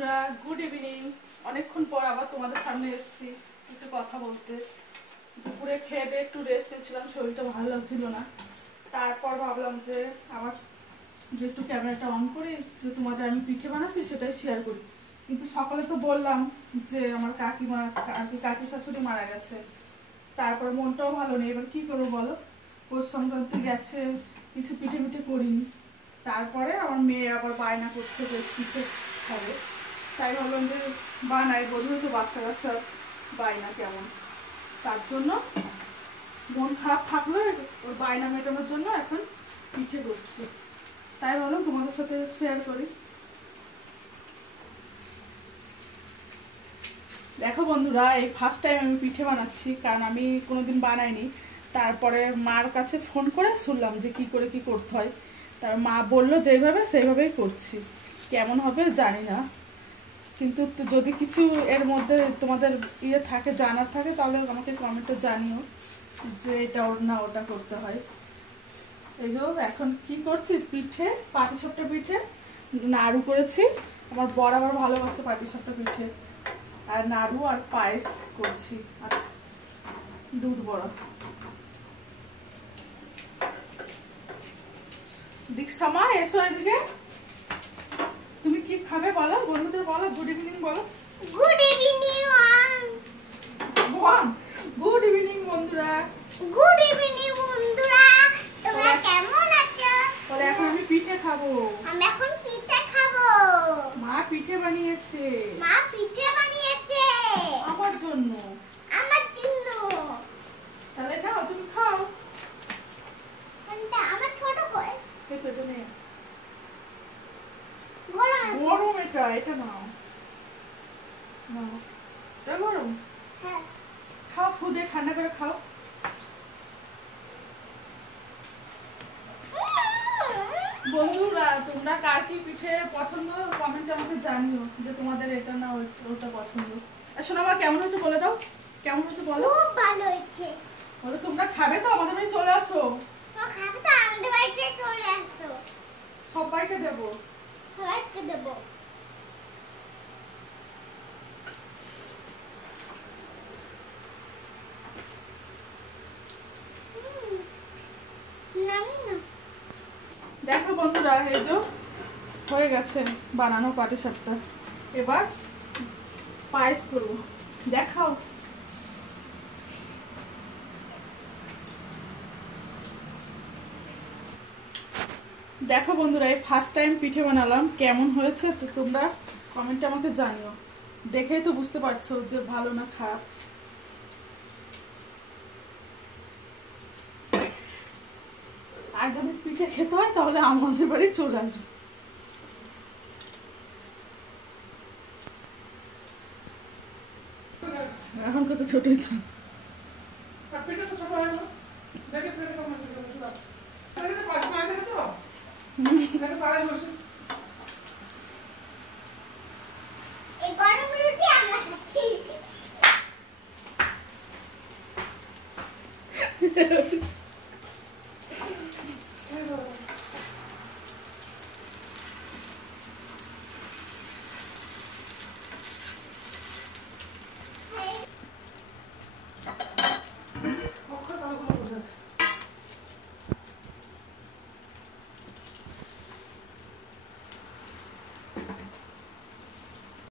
বন্ধুরা, good evening. অনেকক্ষণ পর আবার তোমাদের সামনে এসেছি একটু কথা বলতে। দুপুরে খেয়ে দিয়ে একটু রেস্ট নিয়েছিলাম, শরীরটা ভালো লাগছিল না। তারপর ভাবলাম যে আমার যে একটু ক্যামেরাটা অন করি, যে তোমাদের আমি পিঠে বানাচ্ছি সেটাই শেয়ার করি। কিন্তু সকালে তো বললাম যে আমার কাকিমা কাকি শাশুড়ি মারা গেছে, তারপর মনটাও ভালো নেই। এবার কি করবো বলো, পৌষ সংক্রান্তি গেছে, কিছু পিঠে পিঠে করিনি। তারপরে আমার মেয়ে আবার বায়না করছে যে পিঠে খাবে, তাই ভাবলাম যে বানাই, বোঝো তো বাচ্চা কাচ্চা বায়না কেমন। তার জন্য মন খারাপ থাকলে ওর বায়না মেটানোর জন্য এখন পিঠে করছি, তাই ভাবলাম তোমাদের সাথে শেয়ার করি। দেখো বন্ধুরা, এই ফার্স্ট টাইম আমি পিঠে বানাচ্ছি, কারণ আমি কোনোদিন বানাইনি। তারপরে মার কাছে ফোন করে শুনলাম যে কি করে কি করতে হয়, তার মা বললো যেইভাবে সেইভাবেই করছি। কেমন হবে জানি না, কিন্তু যদি কিছু এর মধ্যে তোমাদের থাকে, জানার থাকে, তাহলে আমাকে কমেন্টে জানিও যে এটা ওর না ওটা করতে হয়। এই যে এখন কি করছি, পিঠে, পাটিসাপটা পিঠে, নাড়ু করেছি। আমার বর আবার ভালোবাসে পাটিসাপটা পিঠে, আর নাড়ু আর পায়েস করছি, আর দুধ বড়া। দীক্ষামা এসো এদিকে, তুমি কি খাবে বলো, বন্ধুদের বলো, গুড ইভিনিং বলো। গুড ইভিনিং গুড ইভিনিং বন্ধুরা। গুড ইভিনিং বন্ধুরা, তোমরা কেমন আছো? বলে এখন আমি পিঠে খাবো। আমি এখন পিঠে খাবো। মা পিঠে বানিয়েছে। মা পিঠে বানিয়েছে আমার জন্য। আমার জন্য। তাহলে নাও তুমি খাও। কোনটা? আমার ছোট কই? এই তো এটা নে। গরম। এটা নাও। নাও। এটা গরম? হ্যাঁ। খাও, ফুদে ঠান্ডা করে খাও। বন্ধুরা, তোমরা কার কি পিঠে পছন্দ কমেন্টে আমাকে জানিও, যে তোমাদের এটা না ওটা পছন্দ। আসলে আমার কেমন হয়েছে বলে দাও, কেমন হয়েছে বলো। খুব ভালো হয়েছে। বলো তোমরা খাবে তো, আমাদের বাড়ি চলে আসো। তো খাবে তো, আমাদের বাড়িতে চলে আসো। সবাইকে দেবো। সবাইকে দেবো। দেখো বন্ধুরা, এই যে হয়ে গেছে বানানো পাটিসাপটা। এবার পায়েস করবো, দেখাও। দেখো বন্ধুরা, এই ফার্স্ট টাইম পিঠে বানালাম, কেমন হয়েছে তো তোমরা কমেন্টে আমাকে জানিও। দেখেই তো বুঝতে পারছো যে ভালো না খারাপ। আর যদি পিঠে খেতে হয় তাহলে আমাদের বাড়ি চলে আসবে। এখন কত ছোটই তো। এই গরম রুটি আমরা খাচ্ছি।